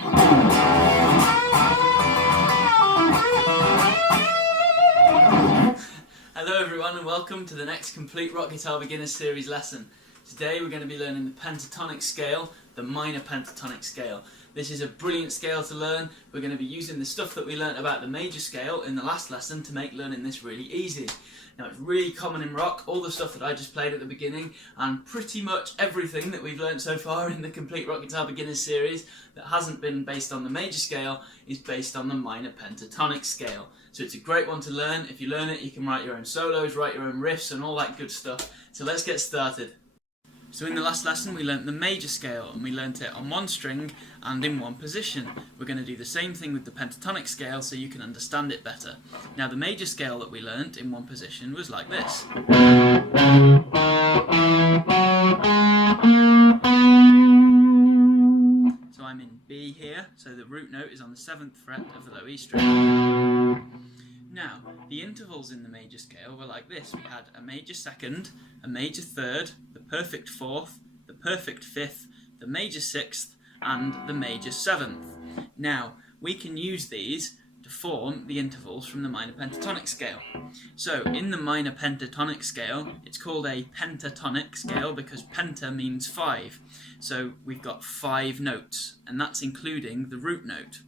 Hello everyone and welcome to the next Complete Rock Guitar Beginners Series lesson. Today we're going to be learning the pentatonic scale, the minor pentatonic scale. This is a brilliant scale to learn. We're going to be using the stuff that we learnt about the major scale in the last lesson to make learning this really easy. Now it's really common in rock, all the stuff that I just played at the beginning and pretty much everything that we've learnt so far in the Complete Rock Guitar Beginners series that hasn't been based on the major scale is based on the minor pentatonic scale. So it's a great one to learn. If you learn it, you can write your own solos, write your own riffs and all that good stuff. So let's get started. So in the last lesson we learnt the major scale and we learnt it on one string and in one position. We're going to do the same thing with the pentatonic scale so you can understand it better. Now the major scale that we learnt in one position was like this. So I'm in B here, so the root note is on the 7th fret of the low E string. Now, the intervals in the major scale were like this. We had a major second, a major third, the perfect fourth, the perfect fifth, the major sixth, and the major seventh. Now, we can use these to form the intervals from the minor pentatonic scale. So, in the minor pentatonic scale, it's called a pentatonic scale because penta means 5. So, we've got 5 notes, and that's including the root note.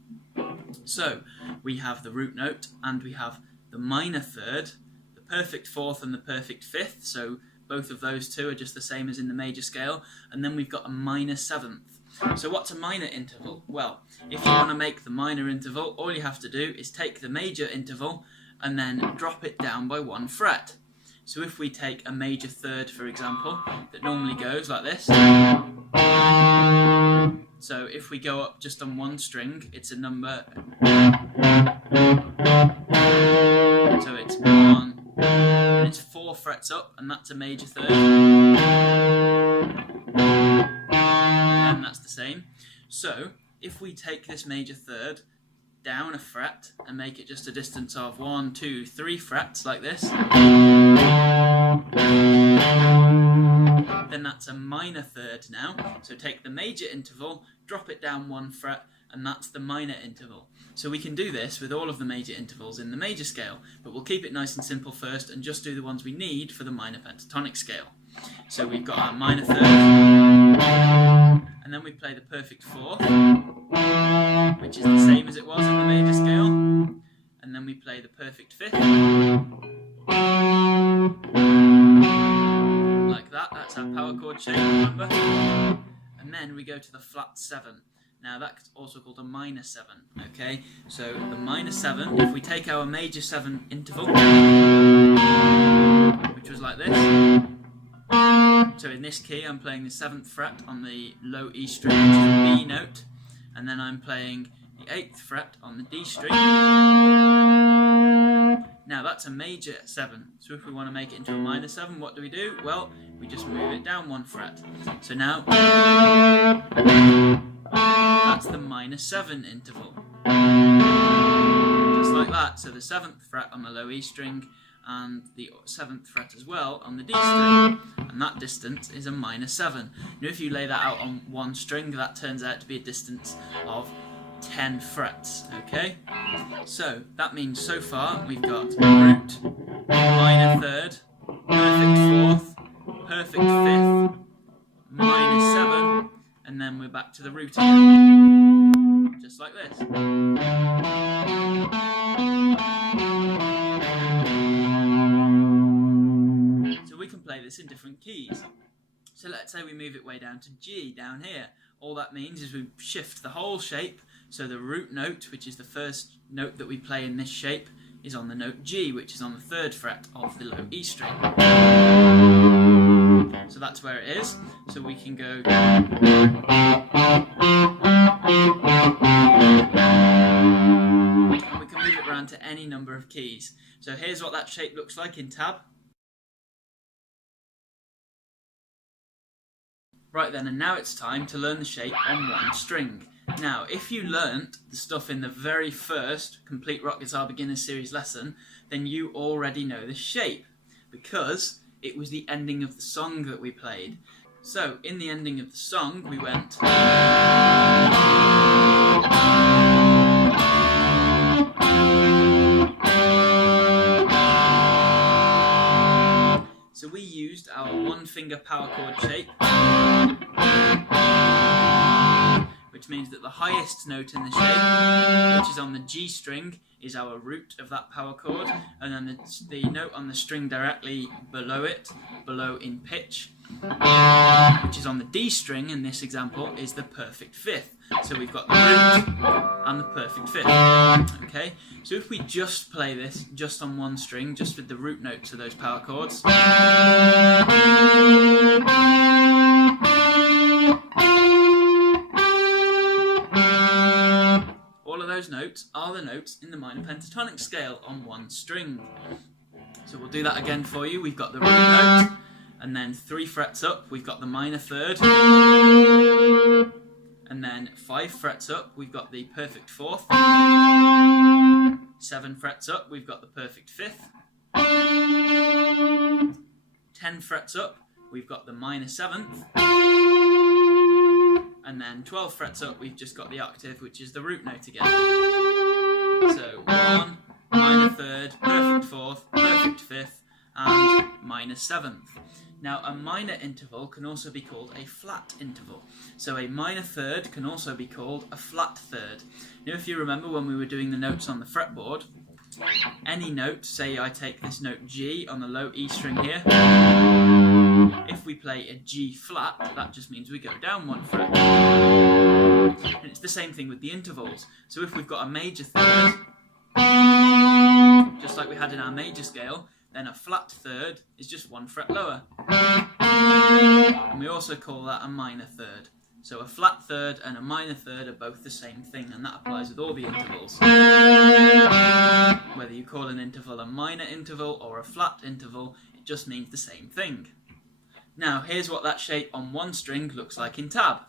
So, we have the root note and we have the minor third, the perfect fourth and the perfect fifth, so both of those two are just the same as in the major scale, and then we've got a minor seventh. So what's a minor interval? Well, if you want to make the minor interval, all you have to do is take the major interval and then drop it down by 1 fret. So if we take a major third, for example, that normally goes like this. So if we go up just on one string, it's a number. So it's 1, and it's 4 frets up, and that's a major third. And that's the same. So if we take this major third down a fret and make it just a distance of 1, 2, 3 frets like this, then that's a minor third now. So take the major interval, drop it down 1 fret, and that's the minor interval. So we can do this with all of the major intervals in the major scale, but we'll keep it nice and simple first and just do the ones we need for the minor pentatonic scale. So we've got our minor third, and then we play the perfect fourth, which is the same as it was in the major scale, and then we play the perfect fifth, like that. That's our power chord shape, remember? And then we go to the flat 7. Now that's also called a minor 7, okay? So the minor 7, if we take our major 7 interval, which was like this. So in this key I'm playing the 7th fret on the low E string, which is a B note, and then I'm playing the 8th fret on the D string. Now that's a major 7, so if we want to make it into a minor 7, what do we do? Well, we just move it down 1 fret. So now that's the minor 7 interval. Just like that. So the 7th fret on the low E string and the 7th fret as well on the D string. And that distance is a minor 7. Now if you lay that out on one string, that turns out to be a distance of 10 frets, okay? So that means so far we've got root, minor third, perfect fourth, perfect fifth, minor 7, and then we're back to the root again, just like this. So we can play this in different keys. So let's say we move it way down to G, down here. All that means is we shift the whole shape, so the root note, which is the first note that we play in this shape, is on the note G, which is on the 3rd fret of the low E string. So that's where it is. So we can go. And we can move it around to any number of keys. So here's what that shape looks like in tab. Right then, and now it's time to learn the shape on one string. Now, if you learnt the stuff in the very first Complete Rock Guitar Beginners series lesson, then you already know the shape, because it was the ending of the song that we played. So, in the ending of the song, we went... our one-finger power chord shape, which means that the highest note in the shape, which is on the G string, is our root of that power chord, and then the note on the string directly below it, below in pitch, which is on the D string in this example, is the perfect fifth. So we've got the root and the perfect fifth. Okay, so if we just play this just on one string, just with the root notes of those power chords, all of those notes are the notes in the minor pentatonic scale on one string. So we'll do that again for you. We've got the root note, and then 3 frets up, we've got the minor third, and then 5 frets up, we've got the perfect fourth, 7 frets up, we've got the perfect fifth, 10 frets up, we've got the minor seventh, and then 12 frets up, we've just got the octave, which is the root note again. So 1, minor third, perfect fourth, perfect fifth, and minor seventh. Now, a minor interval can also be called a flat interval. So a minor third can also be called a flat third. Now, if you remember when we were doing the notes on the fretboard, any note, say I take this note G on the low E string here, if we play a G flat, that just means we go down 1 fret. And it's the same thing with the intervals. So if we've got a major third, just like we had in our major scale, then a flat third is just 1 fret lower. And we also call that a minor third. So a flat third and a minor third are both the same thing, and that applies with all the intervals. Whether you call an interval a minor interval or a flat interval, it just means the same thing. Now, here's what that shape on one string looks like in tab.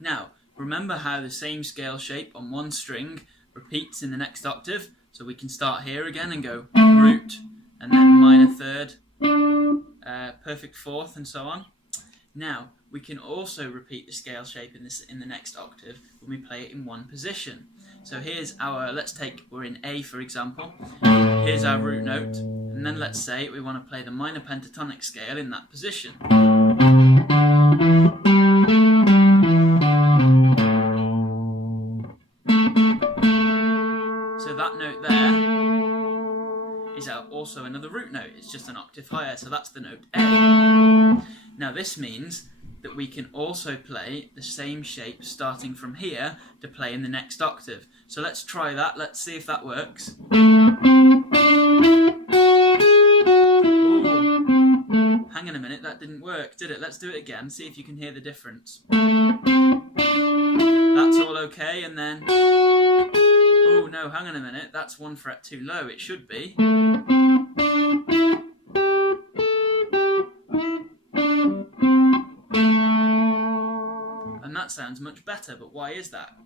Now, remember how the same scale shape on one string repeats in the next octave? So we can start here again and go root, and then minor third, perfect fourth, and so on. Now, we can also repeat the scale shape in the next octave when we play it in one position. So here's our, we're in A for example, here's our root note, and then let's say we want to play the minor pentatonic scale in that position. So that note there is also another root note, it's just an octave higher, so that's the note A. Now this means that we can also play the same shape starting from here to play in the next octave. So let's try that, let's see if that works. Ooh. Hang on a minute, that didn't work, did it? Let's do it again, see if you can hear the difference. That's all okay, and then... Oh no, hang on a minute, that's 1 fret too low, it should be. And that sounds much better, but why is that?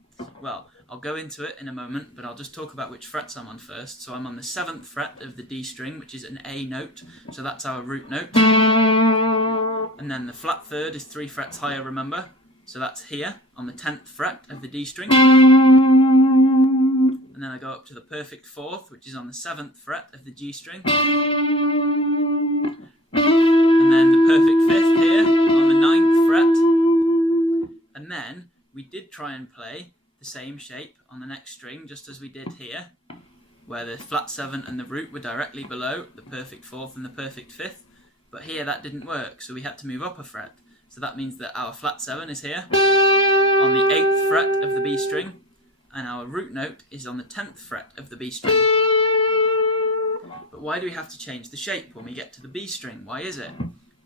Well, I'll go into it in a moment, but I'll just talk about which frets I'm on first. So I'm on the 7th fret of the D string, which is an A note, so that's our root note. And then the flat third is 3 frets higher, remember? So that's here, on the 10th fret of the D string. And then I go up to the perfect fourth, which is on the 7th fret of the G string. And then the perfect fifth here, on the 9th fret. And then we did try and play the same shape on the next string, just as we did here, where the flat 7 and the root were directly below the perfect fourth and the perfect fifth. But here that didn't work, so we had to move up a fret. So that means that our flat 7 is here, on the 8th fret of the B string, and our root note is on the 10th fret of the B string. But why do we have to change the shape when we get to the B string? Why is it?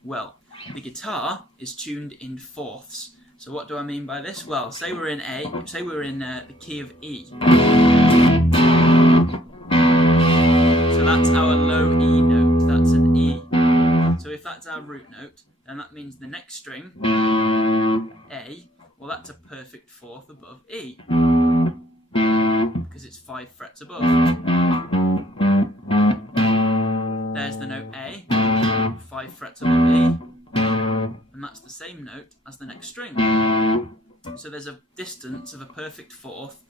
Well, the guitar is tuned in fourths. So what do I mean by this? Well, say we're in the key of E. So that's our low E note, that's an E. So if that's our root note, then that means the next string, A, well that's a perfect fourth above E, because it's 5 frets above. There's the note A, 5 frets above E, and that's the same note as the next string. So there's a distance of a perfect fourth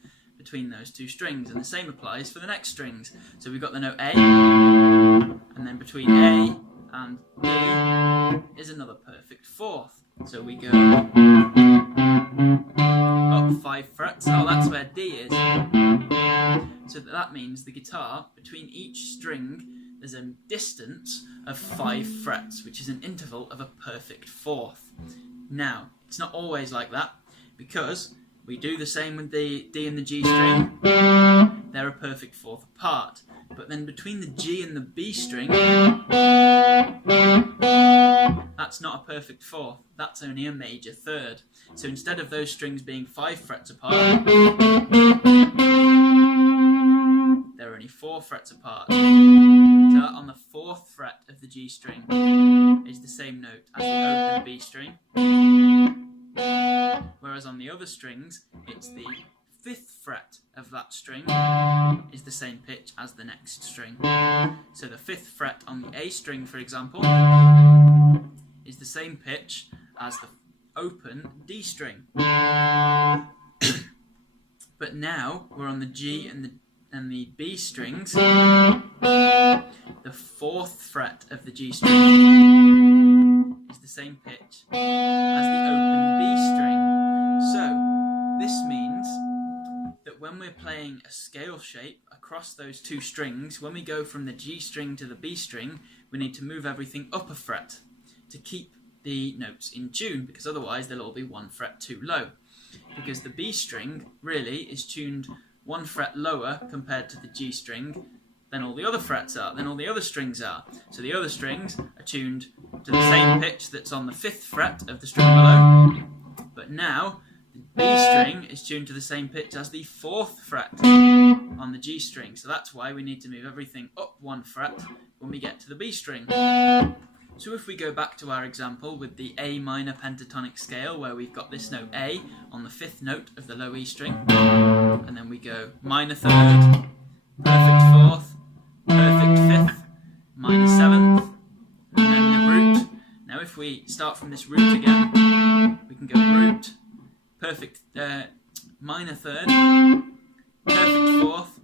between those two strings, and the same applies for the next strings. So we've got the note A, and then between A and D is another perfect fourth. So we go up 5 frets. Oh, that's where D is. So that means the guitar, between each string, there's a distance of 5 frets, which is an interval of a perfect fourth. Now, it's not always like that, because we do the same with the D and the G string. They're a perfect fourth apart. But then between the G and the B string, that's not a perfect fourth. That's only a major third. So instead of those strings being 5 frets apart, they're only 4 frets apart. So on the 4th fret of the G string is the same note as the open B string. Whereas on the other strings, it's the 5th fret of that string is the same pitch as the next string. So the 5th fret on the A string, for example, is the same pitch as the open D string. But now we're on the G and the B strings. The 4th fret of the G string is the same pitch as the open B string. So this means that when we're playing a scale shape across those two strings, when we go from the G string to the B string, we need to move everything up a fret to keep the notes in tune, because otherwise they'll all be 1 fret too low. Because the B string really is tuned 1 fret lower compared to the G string than all the other frets are, than all the other strings are. So the other strings are tuned to the same pitch that's on the 5th fret of the string below, but now the B string is tuned to the same pitch as the 4th fret on the G string. So that's why we need to move everything up 1 fret when we get to the B string. So if we go back to our example with the A minor pentatonic scale, where we've got this note A on the 5th note of the low E string, and then we go minor 3rd, perfect 4th, perfect 5th, minor 7th, and then the root. Now if we start from this root again, we can go root, perfect minor 3rd, perfect 4th,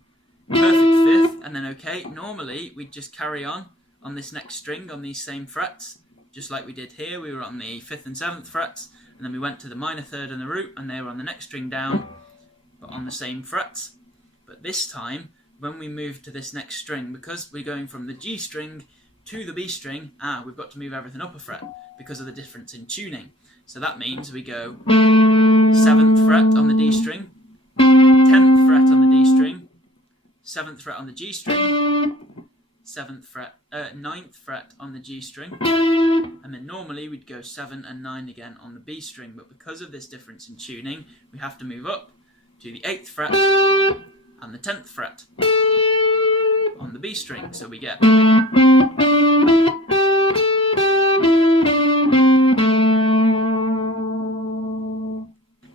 perfect 5th, and then okay. Normally we'd just carry on this next string on these same frets, just like we did here. We were on the 5th and 7th frets, and then we went to the minor 3rd and the root, and they were on the next string down, but on the same frets. But this time, when we move to this next string, because we're going from the G string to the B string, we've got to move everything up a fret because of the difference in tuning. So that means we go 7th fret on the D string, 10th fret on the D string, 7th fret on the G string, 9th fret on the G string, and then normally we'd go 7 and 9 again on the B string, but because of this difference in tuning, we have to move up to the 8th fret and the 10th fret on the B string. So we get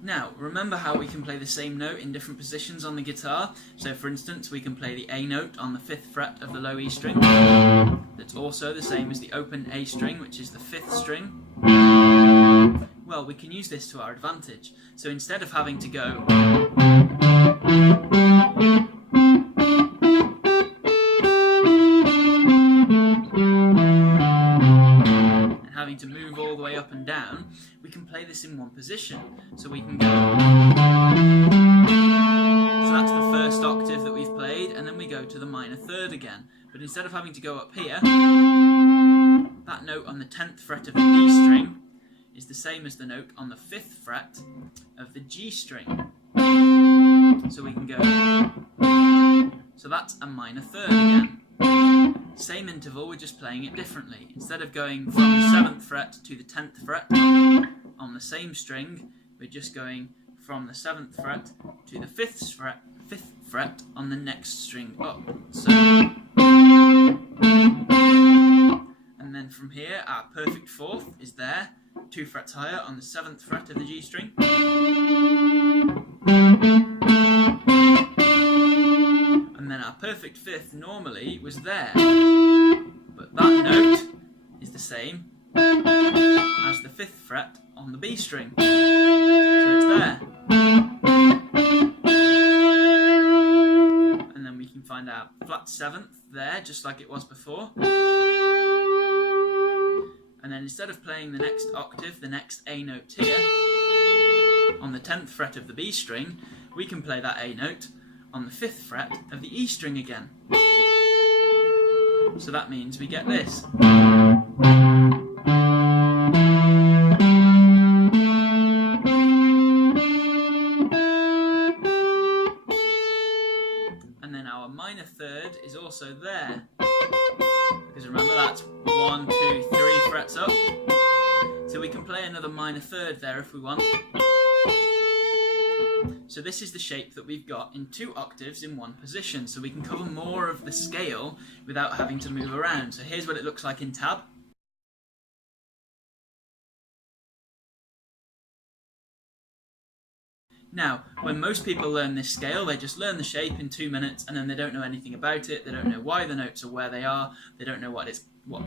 Now, remember how we can play the same note in different positions on the guitar? So for instance, we can play the A note on the 5th fret of the low E string. That's also the same as the open A string, which is the 5th string. Well, we can use this to our advantage. So instead of having to go and having to move all the way up and down, we can play this in one position. So we can go, so that's the first octave that we've played, and then we go to the minor 3rd again. But instead of having to go up here, that note on the 10th fret of the D string is the same as the note on the 5th fret of the G string. So we can go, so that's a minor 3rd again. Same interval, we're just playing it differently. Instead of going from the 7th fret to the 10th fret on the same string, we're just going from the 7th fret to the 5th fret on the next string up. So, and then from here, our perfect 4th is there, 2 frets higher on the 7th fret of the G string. And then our perfect 5th normally was there, but that note is the same as the 5th fret on the B string, so it's there. flat 7th there, just like it was before. And then instead of playing the next octave, the next A note here, on the 10th fret of the B string, we can play that A note on the 5th fret of the E string again. So that means we get this. And then our minor third is also there. Because remember, that's 1, 2, 3 frets up. So we can play another minor third there if we want. So this is the shape that we've got in 2 octaves in 1 position. So we can cover more of the scale without having to move around. So here's what it looks like in tab. Now, when most people learn this scale, they just learn the shape in 2 minutes and then they don't know anything about it, they don't know why the notes are where they are, they don't know what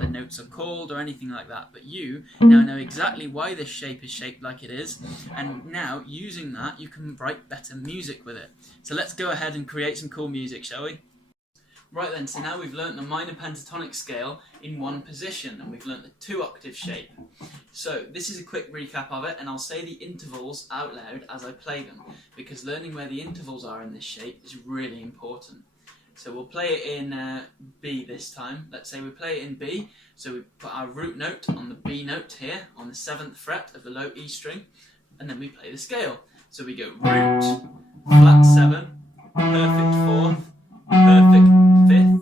the notes are called or anything like that. But you now know exactly why this shape is shaped like it is, and now, using that, you can write better music with it. So let's go ahead and create some cool music, shall we? Right then, so now we've learnt the minor pentatonic scale in 1 position, and we've learnt the 2 octave shape. So this is a quick recap of it, and I'll say the intervals out loud as I play them, because learning where the intervals are in this shape is really important. So we'll play it in B this time. Let's say we play it in B, so we put our root note on the B note here, on the 7th fret of the low E string, and then we play the scale. So we go root, flat 7, perfect 4th, perfect 5th,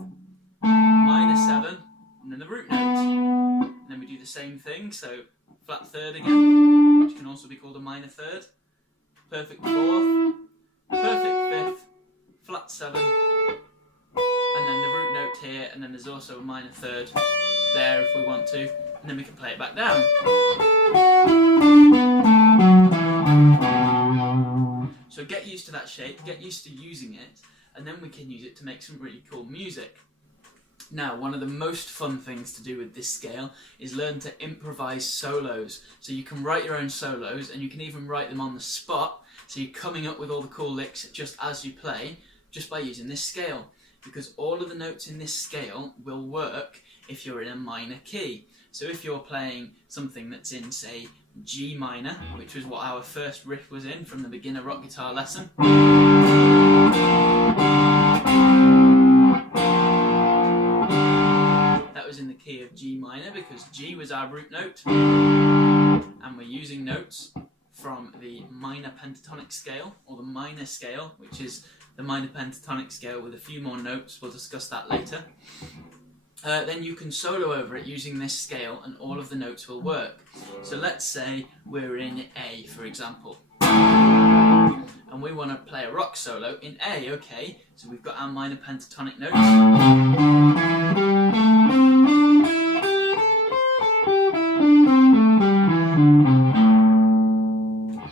minor 7, and then the root note. And then we do the same thing, so flat 3rd again, which can also be called a minor 3rd, perfect 4th, perfect 5th, flat 7, and then the root note here, and then there's also a minor 3rd there if we want to, and then we can play it back down. So get used to that shape, get used to using it, and then we can use it to make some really cool music. Now, one of the most fun things to do with this scale is learn to improvise solos. So you can write your own solos, and you can even write them on the spot, so you're coming up with all the cool licks just as you play, just by using this scale. Because all of the notes in this scale will work if you're in a minor key. So if you're playing something that's in, say, G minor, which was what our first riff was in from the beginner rock guitar lesson, that was in the key of G minor because G was our root note, and we're using notes from the minor pentatonic scale, or the minor scale, which is the minor pentatonic scale with a few more notes. We'll discuss that later. Then you can solo over it using this scale, and all of the notes will work. So let's say we're in A, for example, and we want to play a rock solo in A. Okay, so we've got our minor pentatonic notes.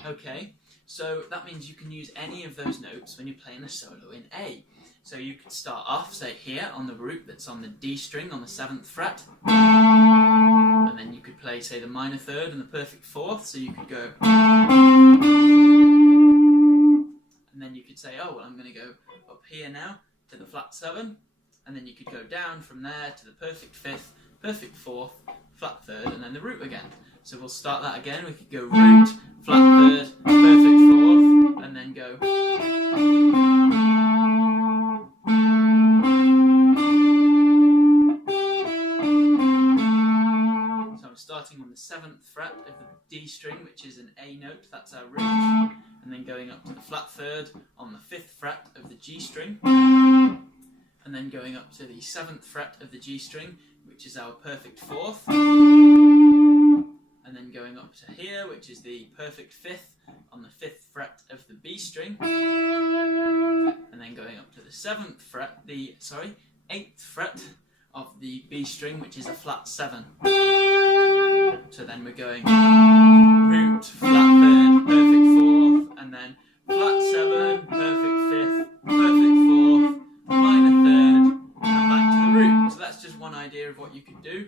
Okay, so that means you can use any of those notes when you're playing a solo in A. So you could start off, say, here on the root that's on the D string on the 7th fret, and then you could play, say, the minor 3rd and the perfect 4th, so you could go, and then you could say, oh, well, I'm going to go up here now to the flat 7, and then you could go down from there to the perfect 5th, perfect 4th, flat 3rd, and then the root again. So we'll start that again. We could go root, flat 3rd, perfect 4th, and then go. So I'm starting on the 7th fret of the D string, which is an A note, that's our root, and then going up to the flat 3rd on the 5th fret of the G string, and then going up to the 7th fret of the G string, which is our perfect 4th, and then going up to here, which is the perfect 5th on the 5th fret of the B string, and then going up to the 7th fret, 8th fret of the B string, which is a flat 7. So then we're going root, flat 3rd, perfect 4th, and then flat 7, perfect 5th, perfect 4th, minor 3rd, and back to the root. So that's just one idea of what you could do.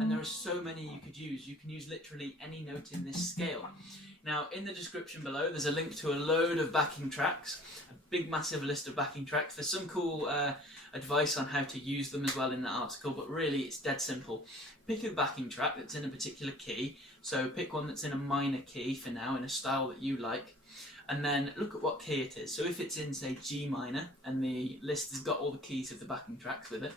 And there are so many you could use. You can use literally any note in this scale. Now, in the description below, there's a link to a load of backing tracks, a big massive list of backing tracks. There's some cool advice on how to use them as well in that article, but really it's dead simple. Pick a backing track that's in a particular key, so pick one that's in a minor key for now, in a style that you like, and then look at what key it is. So if it's in, say, G minor, and the list has got all the keys of the backing tracks with it,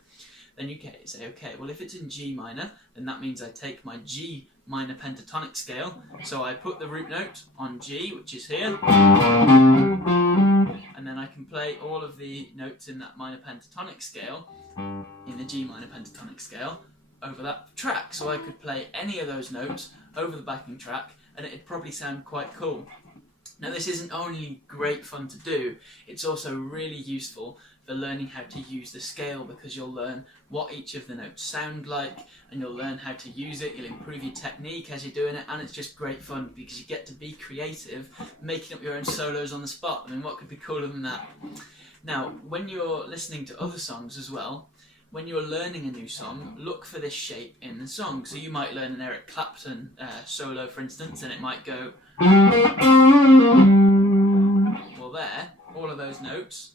then you can say, okay, well if it's in G minor, then that means I take my G minor pentatonic scale, so I put the root note on G, which is here, and then I can play all of the notes in that minor pentatonic scale, in the G minor pentatonic scale, over that track. So I could play any of those notes over the backing track, and it'd probably sound quite cool. Now, this isn't only great fun to do, it's also really useful for learning how to use the scale, because you'll learn what each of the notes sound like, and you'll learn how to use it. You'll improve your technique as you're doing it, and it's just great fun because you get to be creative, making up your own solos on the spot. I mean, what could be cooler than that? Now, when you're listening to other songs as well, when you're learning a new song, look for this shape in the song. So you might learn an Eric Clapton solo, for instance, and it might go... Well, there, all of those notes.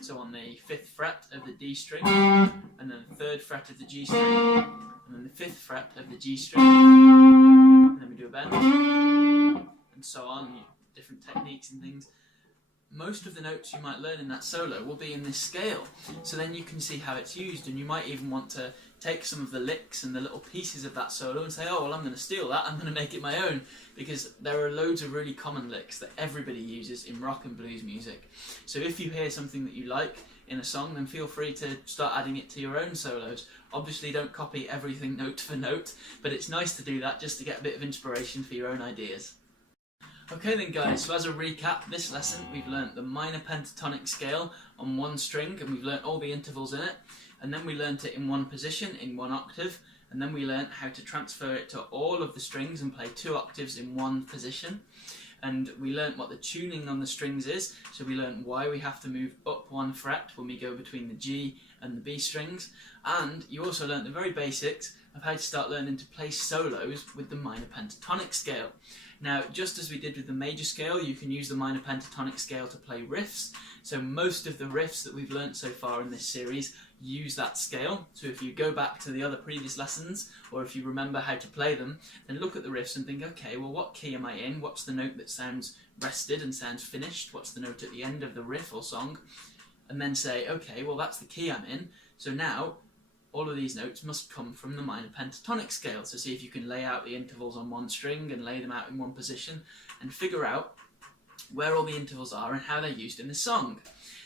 So on the 5th fret of the D string, and then the 3rd fret of the G string, and then the 5th fret of the G string, and then we do a bend, and so on, different techniques and things. Most of the notes you might learn in that solo will be in this scale, so then you can see how it's used, and you might even want to take some of the licks and the little pieces of that solo and say, oh well, I'm going to steal that, I'm going to make it my own, because there are loads of really common licks that everybody uses in rock and blues music. So if you hear something that you like in a song, then feel free to start adding it to your own solos. Obviously don't copy everything note for note, but it's nice to do that just to get a bit of inspiration for your own ideas. Okay then guys, so as a recap, this lesson we've learnt the minor pentatonic scale on one string, and we've learnt all the intervals in it, and then we learnt it in one position, in one octave, and then we learnt how to transfer it to all of the strings and play 2 octaves in one position, and we learnt what the tuning on the strings is, so we learnt why we have to move up 1 fret when we go between the G and the B strings, and you also learnt the very basics of how to start learning to play solos with the minor pentatonic scale. Now, just as we did with the major scale, you can use the minor pentatonic scale to play riffs. So most of the riffs that we've learnt so far in this series use that scale. So if you go back to the other previous lessons, or if you remember how to play them, then look at the riffs and think, okay, well, what key am I in? What's the note that sounds rested and sounds finished? What's the note at the end of the riff or song? And then say, okay, well, that's the key I'm in. So now, all of these notes must come from the minor pentatonic scale. So see if you can lay out the intervals on one string and lay them out in one position and figure out where all the intervals are and how they're used in the song.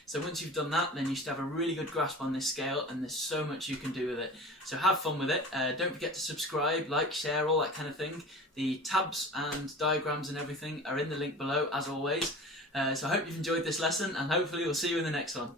So once you've done that, then you should have a really good grasp on this scale, and there's so much you can do with it. So have fun with it. Don't forget to subscribe, like, share, all that kind of thing. The tabs and diagrams and everything are in the link below, as always. So I hope you've enjoyed this lesson, and hopefully we'll see you in the next one.